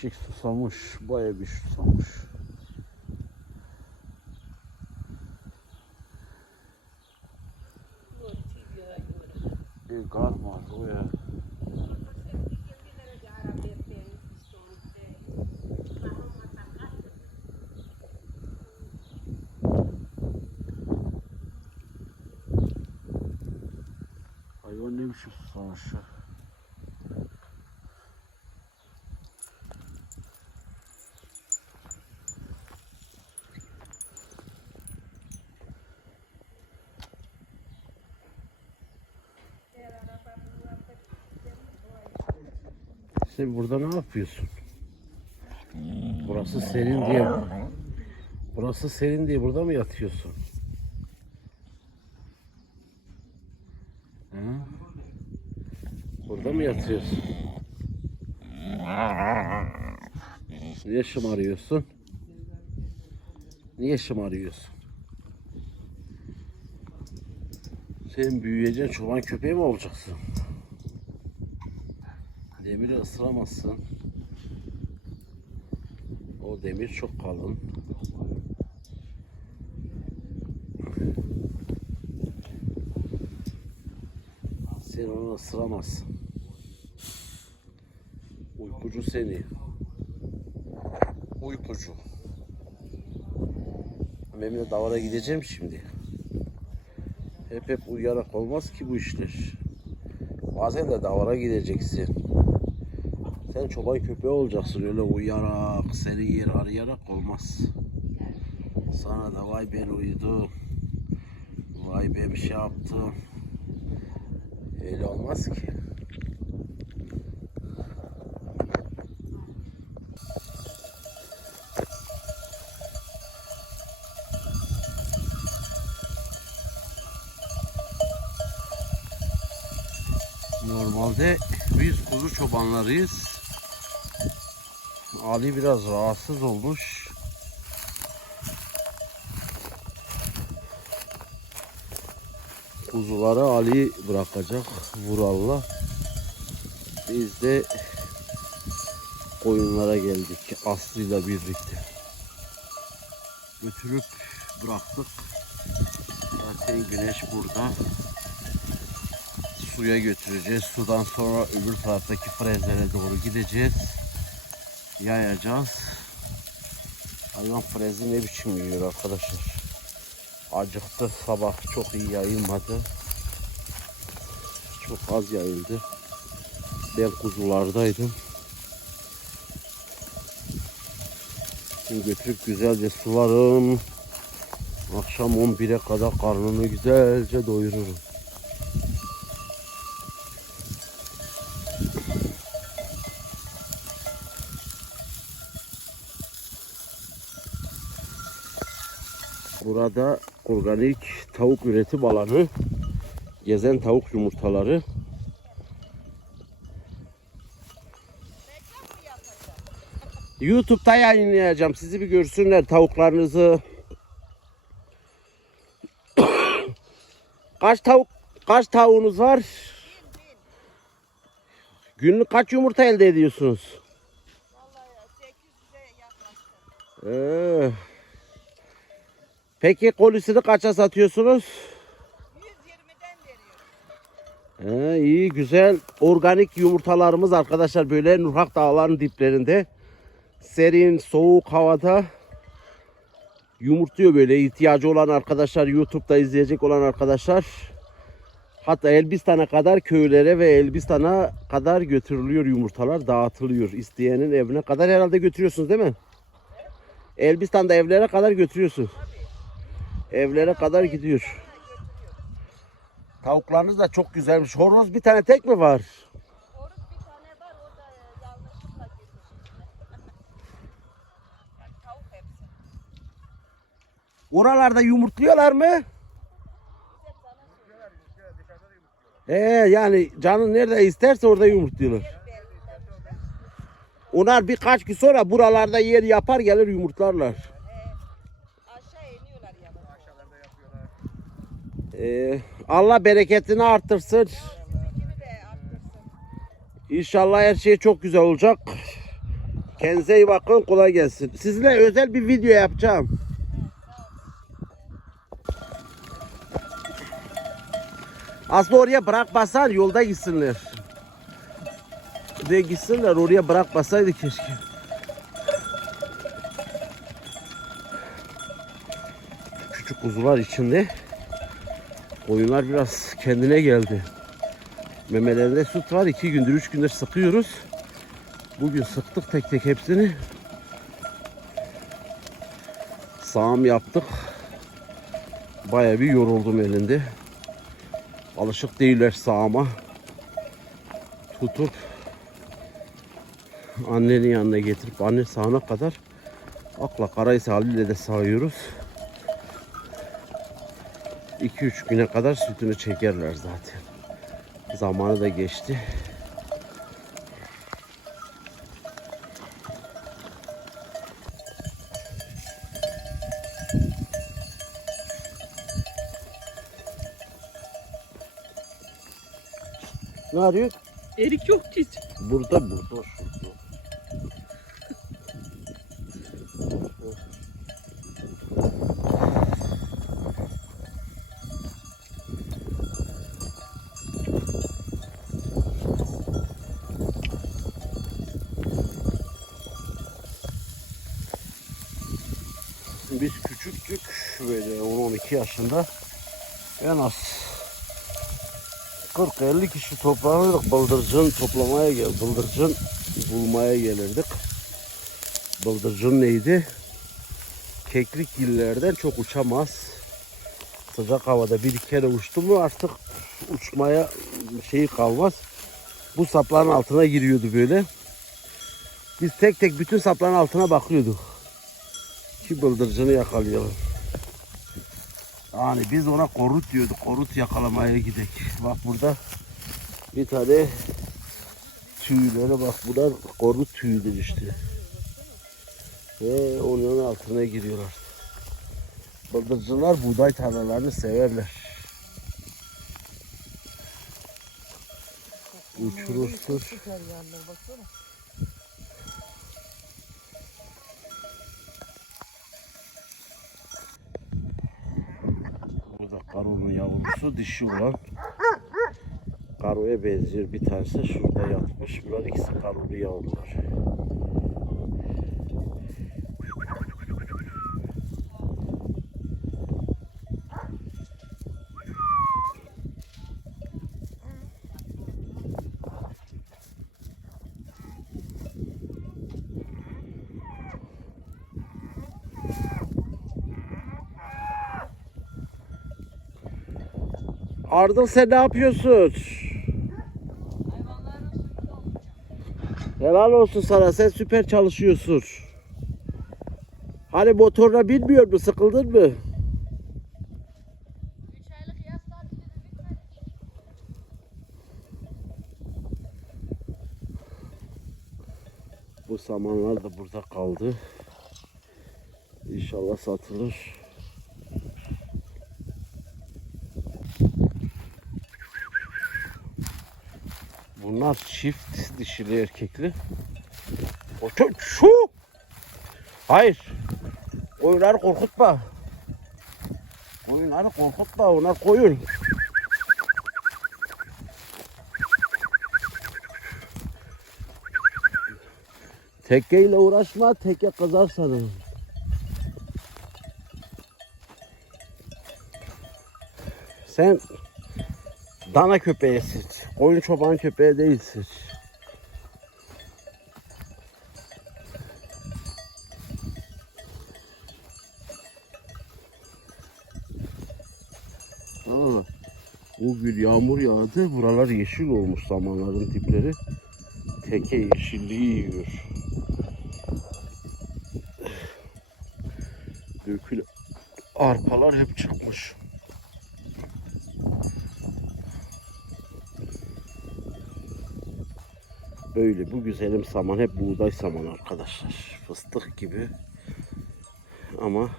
Eşek susamış. Baya bir susamış. Bir gaz var o ya. Hayvan ne biçim susamış ya. Sen burada ne yapıyorsun? Burası serin diye. Burası serin diye burada mı yatıyorsun? Hı? Burada mı yatıyorsun? Niye şımarıyorsun? Niye şımarıyorsun? Sen büyüyeceksin çoban köpeği mi olacaksın? Demiri ısıramazsın. O demir çok kalın. Sen onu ısıramazsın. Uykucu seni. Uykucu. Ben de davara gideceğim şimdi. Hep hep uyuyarak olmaz ki bu işler. Bazen de davara gideceksin. Sen çoban köpeği olacaksın öyle uyuyarak, seni yer arayarak olmaz. Sana da vay ben uyudum. Vay ben bir şey yaptım. Öyle olmaz ki. Normalde biz kuzu çobanlarıyız. Ali biraz rahatsız olmuş. Kuzuları Ali bırakacak Vural'la. Biz de koyunlara geldik Aslı'yla birlikte. Götürüp bıraktık. Zaten güneş burada suya götüreceğiz. Sudan sonra öbür taraftaki frezlere doğru gideceğiz. Yayacağız. Hayvan frezi ne biçim yiyor arkadaşlar. Acıktı sabah çok iyi yayılmadı. Çok az yayıldı. Ben kuzulardaydım. Şimdi götürüp güzelce sularım. Akşam 11'e kadar karnını güzelce doyururum. Burada organik tavuk üretim alanı. Gezen tavuk yumurtaları. YouTube'da yayınlayacağım. Sizi bir görsünler tavuklarınızı. kaç tavuk kaç tavuğunuz var? Günlük kaç yumurta elde ediyorsunuz? Ee, peki kolisini kaça satıyorsunuz? 120'den veriyorum. Ee, iyi güzel organik yumurtalarımız arkadaşlar böyle Nurhak Dağları'nın diplerinde serin soğuk havada yumurtluyor böyle ihtiyacı olan arkadaşlar YouTube'da izleyecek olan arkadaşlar hatta Elbistan'a kadar köylere ve Elbistan'a kadar götürülüyor yumurtalar dağıtılıyor isteyenin evine kadar herhalde götürüyorsunuz değil mi? Elbistan'da evlere kadar götürüyorsun. Evlere kadar gidiyor. Tavuklarınız da çok güzelmiş. Horoz bir tane tek mi var? Oruk bir tane var o da yanlışlıkla. Yani tavuk hepsi. Oralarda yumurtluyorlar mı? Ee yani canın nerede isterse orada yumurtluyorlar. Onlar birkaç gün sonra buralarda yer yapar gelir yumurtlarlar. Ee, Allah bereketini arttırsın. İnşallah her şey çok güzel olacak. Kendinize iyi bakın. Kolay gelsin. Sizinle özel bir video yapacağım. Aslında oraya bırakmasan yolda gitsinler. De gitsinler oraya bırakmasaydı keşke. Küçük kuzular içinde. Koyunlar biraz kendine geldi. Memelerinde süt var. iki gündür, üç gündür sıkıyoruz. Bugün sıktık tek tek hepsini. Sağım yaptık. Baya bir yoruldum elinde. Alışık değiller sağıma. Tutup annenin yanına getirip anne sağana kadar akla karaysa haliyle de sağıyoruz. 2-3 güne kadar sütünü çekerler zaten. Zamanı da geçti. Ne arıyor? Erik yok hiç. Burada burada 10-12 yaşında en az 40-50 kişi toplanırdık. Bıldırcın toplamaya gel, bıldırcın bulmaya gelirdik. Bıldırcın neydi? Keklik gillerden çok uçamaz. Sıcak havada bir kere uçtu mu artık uçmaya şeyi kalmaz. Bu sapların altına giriyordu böyle. Biz tek tek bütün sapların altına bakıyorduk. Ki bıldırcını yakalayalım. Yani biz ona korut diyorduk. Korut yakalamaya gidek. Bak burada bir tane tüyleri bak bunlar korut tüyüdür işte. Ve onun altına giriyorlar. Bıldırcınlar buğday tarlalarını severler. Uçurursun. Karunun yavrusu dişi olan. Karuya benziyor. Bir tanesi şurada yatmış. Bunlar ikisi karulu yavrular. Ardıl sen ne yapıyorsun? Helal olsun sana sen süper çalışıyorsun. Hani motorla binmiyor mu sıkıldın mı? 3 aylık yaz tatili bitmedi. Bu samanlar da burada kaldı. İnşallah satılır. Bunlar çift dişili erkekli. O çok şu. Hayır. Koyunları korkutma. Koyunları korkutma. Onlar koyun. Tekkeyle uğraşma, tekke kızar sana. Sen dana köpeğisin. Koyun çoban köpeği değilsin. Aa, o gün yağmur yağdı. Buralar yeşil olmuş samanların dipleri. Teke yeşilliği yiyor. Dökül arpalar hep çıkmış. Böyle bu güzelim saman hep buğday saman arkadaşlar. Fıstık gibi. Ama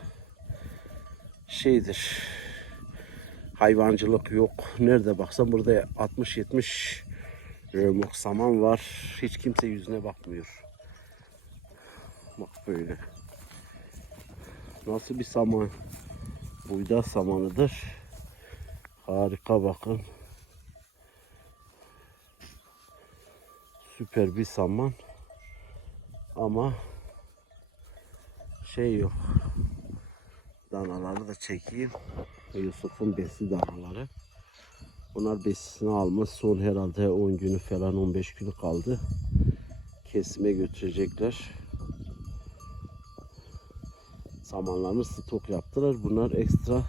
şeydir. Hayvancılık yok. Nerede baksan burada 60-70 römork saman var. Hiç kimse yüzüne bakmıyor. Bak böyle. Nasıl bir saman? Buğday samanıdır. Harika bakın. Süper bir saman. Ama şey yok. Danaları da çekeyim. Yusuf'un besi danaları. Bunlar besisini almış. Son herhalde 10 günü falan 15 günü kaldı. Kesime götürecekler. Samanlarını stok yaptılar. Bunlar ekstra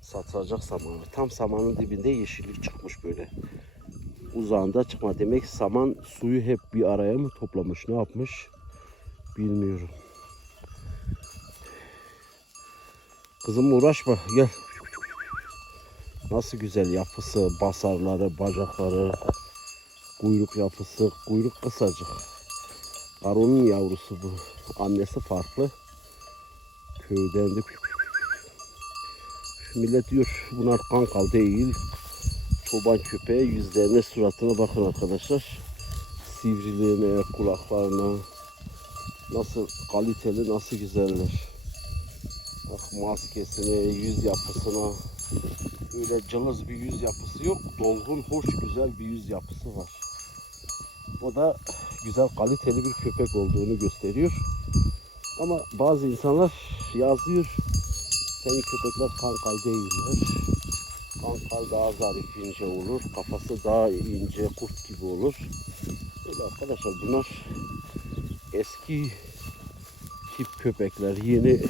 satılacak samanı. Tam samanın dibinde yeşillik çıkmış böyle. Uzağında çıkma. Demek saman suyu hep bir araya mı toplamış ne yapmış bilmiyorum. Kızım uğraşma gel. Nasıl güzel yapısı, basarları, bacakları, kuyruk yapısı, kuyruk kısacık. Karunun yavrusu bu. Annesi farklı. Köyden de millet diyor bunlar kankal değil. Çoban köpeğe yüzlerine suratına bakın arkadaşlar. Sivriliğine, kulaklarına. Nasıl kaliteli, nasıl güzeller. Bak maskesine, yüz yapısına. Öyle cılız bir yüz yapısı yok. Dolgun, hoş, güzel bir yüz yapısı var. O da güzel, kaliteli bir köpek olduğunu gösteriyor. Ama bazı insanlar yazıyor. Senin köpekler kankal değiller. Kankal daha zarif ince olur. Kafası daha ince, kurt gibi olur. Öyle arkadaşlar bunlar eski tip köpekler. Yeni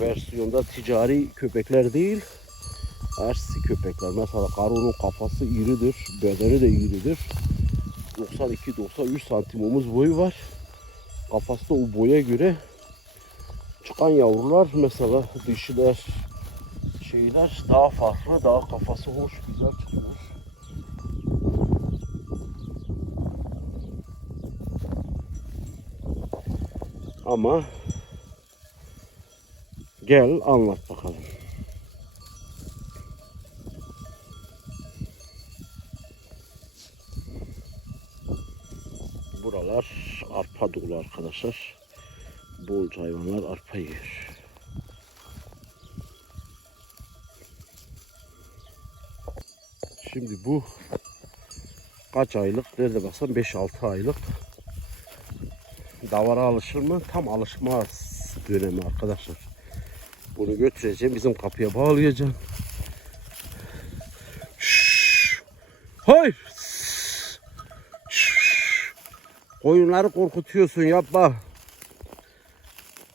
versiyonda ticari köpekler değil. Ersi köpekler. Mesela Karun'un kafası iridir. Bedeni de iridir. 92-93 santim omuz boyu var. Kafası da o boya göre çıkan yavrular mesela dişiler şeyler daha farklı, daha kafası hoş, güzel çıkıyor. Ama gel anlat bakalım. Buralar arpa dolu arkadaşlar. Bolca hayvanlar arpa yer. Şimdi bu kaç aylık? Nerede baksan 5-6 aylık. Davara alışır mı? Tam alışmaz dönemi arkadaşlar. Bunu götüreceğim. Bizim kapıya bağlayacağım. Şşş! Hayır! Şşş! Koyunları korkutuyorsun yapma.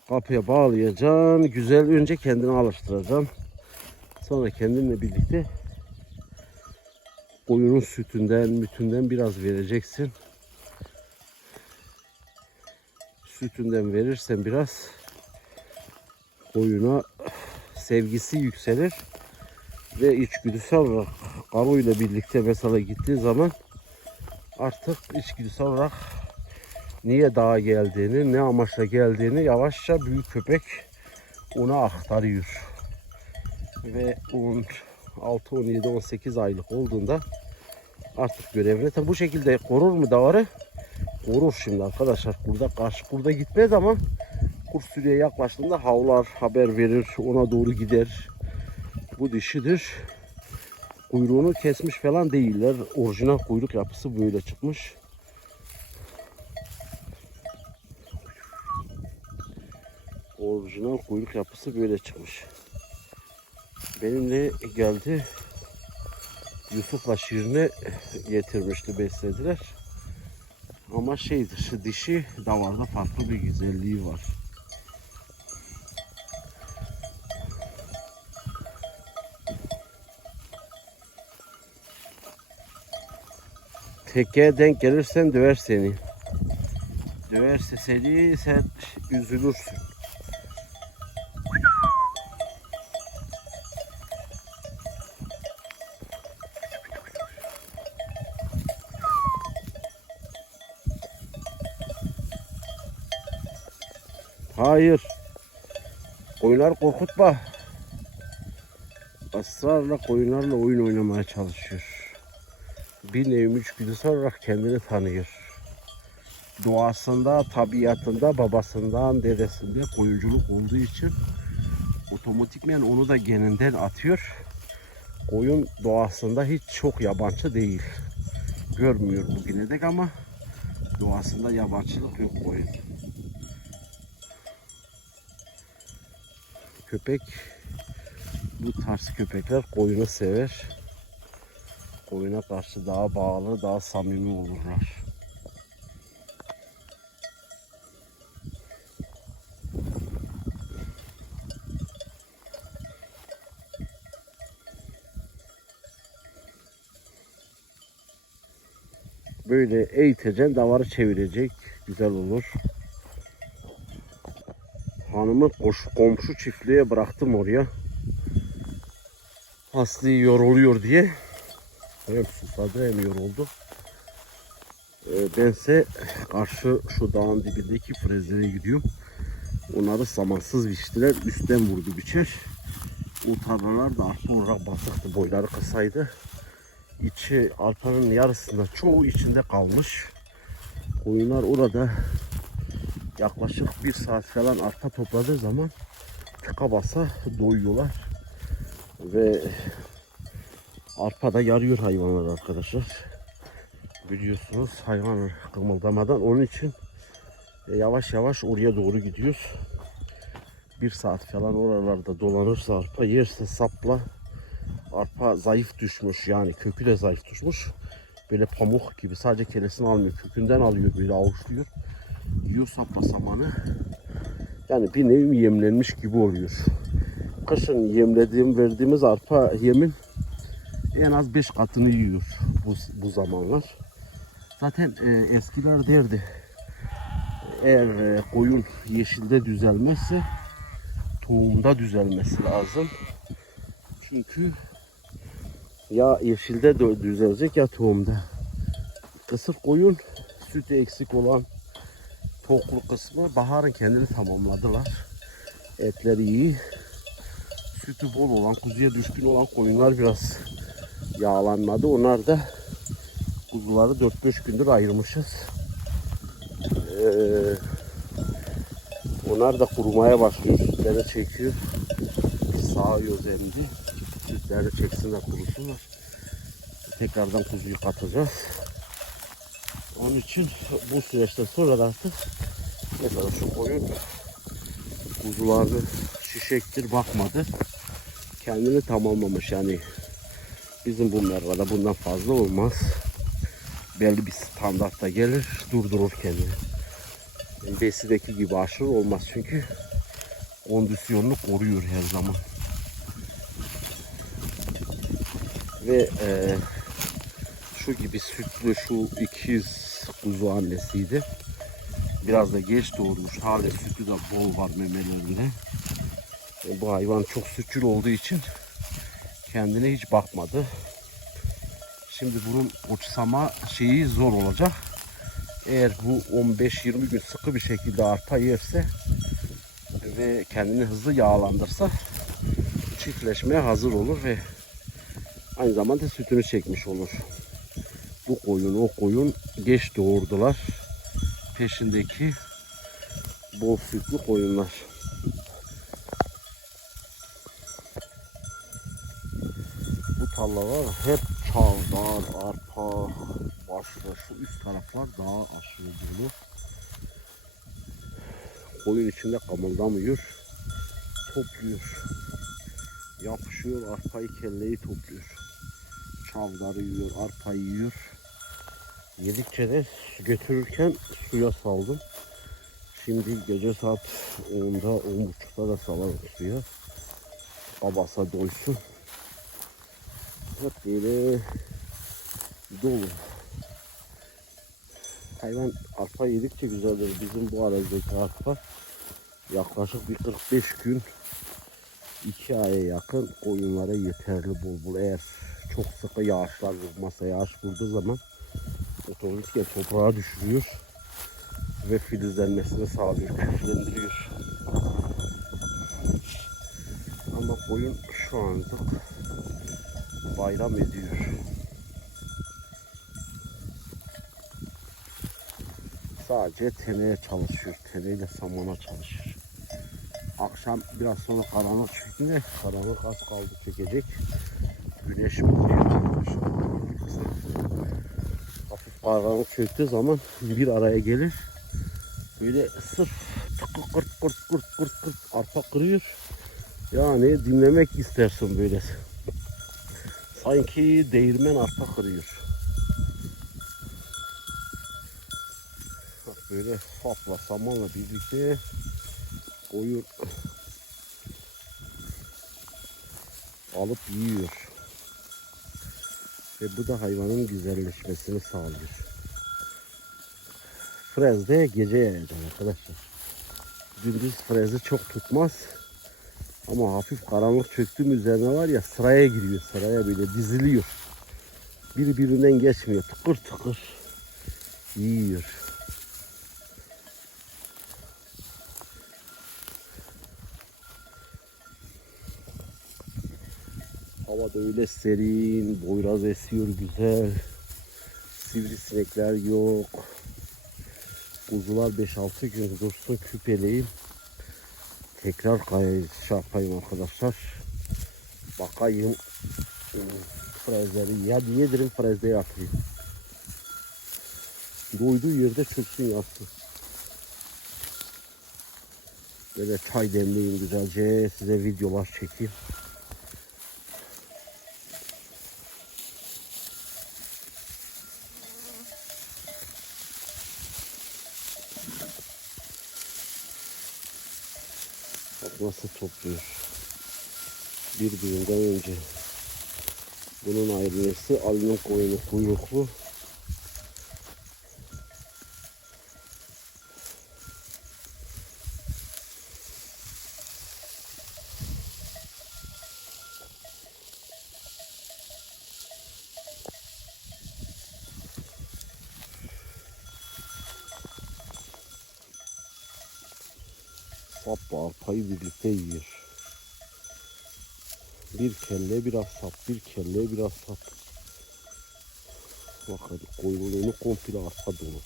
Kapıya bağlayacaksın. Güzel önce kendini alıştıracaksın. Sonra kendinle birlikte koyunun sütünden, mütünden biraz vereceksin. Sütünden verirsen biraz koyuna sevgisi yükselir ve içgüdüsel olarak karıyla birlikte mesela gittiği zaman artık içgüdüsel olarak niye dağa geldiğini, ne amaçla geldiğini yavaşça büyük köpek ona aktarıyor. Ve 10, 6, 17, 18 aylık olduğunda artık görevini tabi bu şekilde korur mu davarı? Korur şimdi arkadaşlar. Burada karşı kurda gitmez ama kurt sürüye yaklaştığında havlar, haber verir, ona doğru gider. Bu dişidir. Kuyruğunu kesmiş falan değiller. Orijinal kuyruk yapısı böyle çıkmış. Orijinal kuyruk yapısı böyle çıkmış. Benimle geldi. Yusuf'la Şirin'i getirmişti beslediler. Ama şeydir, dişi davarda farklı bir güzelliği var. Tekeye denk gelirsen döver seni. Döverse seni sen üzülürsün. Hayır. Koyunlar korkutma. Israrla koyunlarla oyun oynamaya çalışıyor. Bir nevi içgüdüsel olarak kendini tanıyor. doğasında, tabiatında, babasından, dedesinde koyunculuk olduğu için otomatikmen onu da geninden atıyor. Koyun doğasında hiç çok yabancı değil. Görmüyor bugüne dek ama doğasında yabancılık yok koyun. Köpek bu tarz köpekler koyunu sever. Koyuna karşı daha bağlı, daha samimi olurlar. Böyle eğiteceksin, davarı çevirecek. Güzel olur. Hanımı koş, komşu çiftliğe bıraktım oraya. Aslı yoruluyor diye. Hem susadı hem yoruldu. Ee, bense karşı şu dağın dibindeki frezlere gidiyorum. Onları zamansız biçtiler. Üstten vurdu biçer. O tarlalar da arpa olarak basıktı. Boyları kısaydı. İçi arpanın yarısında çoğu içinde kalmış. Koyunlar orada yaklaşık bir saat falan arpa topladığı zaman tıka basa doyuyorlar. Ve arpa da yarıyor hayvanlar arkadaşlar. Biliyorsunuz hayvan kımıldamadan onun için e, yavaş yavaş oraya doğru gidiyoruz. Bir saat falan oralarda dolanırsa arpa yerse sapla arpa zayıf düşmüş yani kökü de zayıf düşmüş. Böyle pamuk gibi sadece kelesini almıyor kökünden alıyor böyle avuçluyor. Yiyor sapla samanı. Yani bir nevi yemlenmiş gibi oluyor. Kışın yemlediğim verdiğimiz arpa yemin en az 5 katını yiyor bu, bu zamanlar. Zaten e, eskiler derdi eğer e, koyun yeşilde düzelmezse tohumda düzelmesi lazım. Çünkü ya yeşilde düzelecek ya tohumda. Kısır koyun sütü eksik olan toklu kısmı baharın kendini tamamladılar. Etleri iyi. Sütü bol olan, kuzuya düşkün olan koyunlar biraz yağlanmadı. Onlar da kuzuları 4-5 gündür ayırmışız. Ee, onlar da kurumaya başlıyor. Sütleri çekiyor. Sağıyoruz emdi. Sütleri çeksinler kurusunlar. Tekrardan kuzuyu katacağız. Onun için bu süreçten sonra da artık mesela şu koyun kuzuları şişektir bakmadı. Kendini tamamlamış yani bizim bu mervada bundan fazla olmaz. Belli bir standartta gelir durdurur kendini. Besideki gibi aşırı olmaz çünkü kondisyonunu koruyor her zaman. Ve e, şu gibi sütlü şu ikiz kuzu annesiydi. Biraz da geç doğurmuş. Hala sütü de bol var memelerinde. E, bu hayvan çok sütçül olduğu için kendine hiç bakmadı. Şimdi bunun uçsama şeyi zor olacak. Eğer bu 15-20 gün sıkı bir şekilde arpa yerse ve kendini hızlı yağlandırsa çiftleşmeye hazır olur ve aynı zamanda sütünü çekmiş olur. Bu koyun o koyun geç doğurdular. Peşindeki bol sütlü koyunlar. Bu tarlalar hep çavdar, arpa, başla şu üst taraflar daha aşırı dolu. Koyun içinde kamıldamıyor. Topluyor. Yapışıyor arpayı kelleyi topluyor. Çavdarı yiyor, arpayı yiyor. Yedikçe de götürürken suya saldım. Şimdi gece saat 10'da 10.30'da da salarım suya. Babasa doysun. Hep böyle dolu. Hayvan arpa yedikçe güzeldir. Bizim bu arazideki arpa yaklaşık bir 45 gün 2 aya yakın koyunlara yeterli bol bol. Eğer çok sıkı yağışlar vurmasa yağış vurduğu zaman otomatikten toprağa düşürüyor ve filizlenmesini sağlıyor, küflendiriyor. Ama koyun şu anda bayram ediyor. Sadece teneye çalışıyor. Teneyle samana çalışıyor. Akşam biraz sonra karanlık çıktı. Karanlık az kaldı çekecek. Güneş vuruyor. Karanlık çöktüğü zaman bir araya gelir. Böyle sırf tıkı kırt kırt kırt kırt kırt arpa kırıyor. Yani dinlemek istersin böyle. Sanki değirmen arpa kırıyor. Böyle sapla samanla birlikte koyun alıp yiyor. Ve bu da hayvanın güzelleşmesini sağlıyor. Frez de gece yayacağım arkadaşlar. Gündüz frezi çok tutmaz. Ama hafif karanlık çöktüğüm üzerine var ya sıraya giriyor. Sıraya böyle diziliyor. Birbirinden geçmiyor. Tıkır tıkır yiyor. Hava da öyle serin, boyraz esiyor güzel. Sivrisinekler yok. Kuzular 5-6 gün dursun küpeleyim. Tekrar kay şey yapayım arkadaşlar. Bakayım. Frezleri ya yedirin frezde yatayım. Doyduğu yerde çöksün yatsın. Böyle çay demleyin güzelce size videolar çekeyim. Nasıl topluyor. Birbirinden önce. Bunun ayrısı alnın koyunu kuyruklu. Sapla arpayı birlikte yiyor. Bir kelle biraz sap, bir kelle biraz sap. Bakın koyunluğunu komple arpa dolu.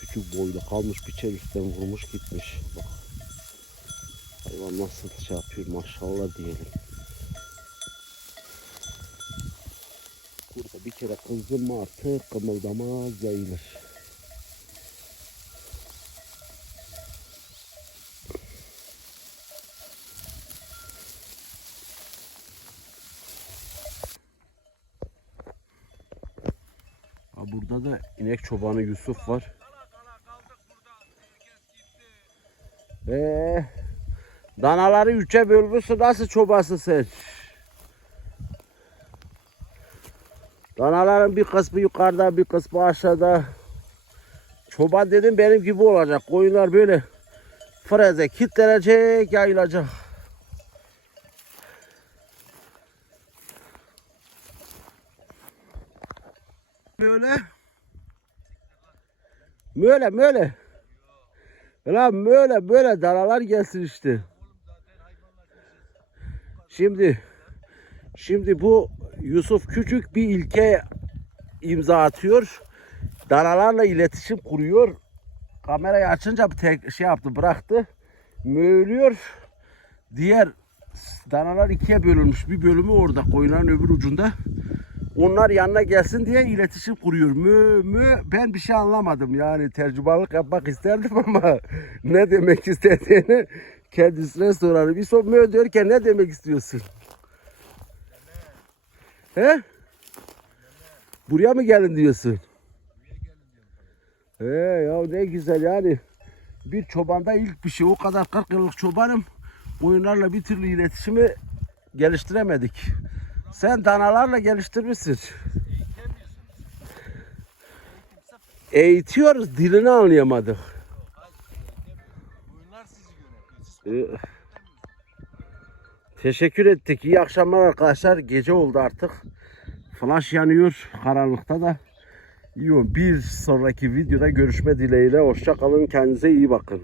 Küçük boyda kalmış biçer üstten vurmuş gitmiş. Bak. Hayvan nasıl şey yapıyor maşallah diyelim. Burada bir kere kızdım mı artık kımıldamaz yayılır. Ha, burada da inek çobanı Yusuf var. Ee, danaları üçe bölmüşsün. Nasıl çobası sen? Danaların bir kısmı yukarıda, bir kısmı aşağıda. Çoban dedim benim gibi olacak. Koyunlar böyle freze kilitlenecek, yayılacak. Böyle. Böyle böyle. Lan böyle böyle danalar gelsin işte. Şimdi şimdi bu Yusuf küçük bir ilke imza atıyor. Danalarla iletişim kuruyor. Kamerayı açınca bir tek şey yaptı bıraktı. Möğlüyor. Diğer danalar ikiye bölünmüş. Bir bölümü orada koyunların öbür ucunda. Onlar yanına gelsin diye iletişim kuruyor. Mü mü ben bir şey anlamadım yani tercümanlık yapmak isterdim ama ne demek istediğini kendisine sorarım. Bir son mü diyorken ne demek istiyorsun? He? Buraya mı gelin diyorsun? He ya ne güzel yani. Bir çobanda ilk bir şey o kadar 40 yıllık çobanım. Oyunlarla bir türlü iletişimi geliştiremedik. Sen danalarla geliştirmişsin. Eğitiyoruz, dilini anlayamadık. Ee, Teşekkür ettik. İyi akşamlar arkadaşlar. Gece oldu artık. Flash yanıyor karanlıkta da. İyi Bir sonraki videoda görüşme dileğiyle. Hoşça kalın. Kendinize iyi bakın.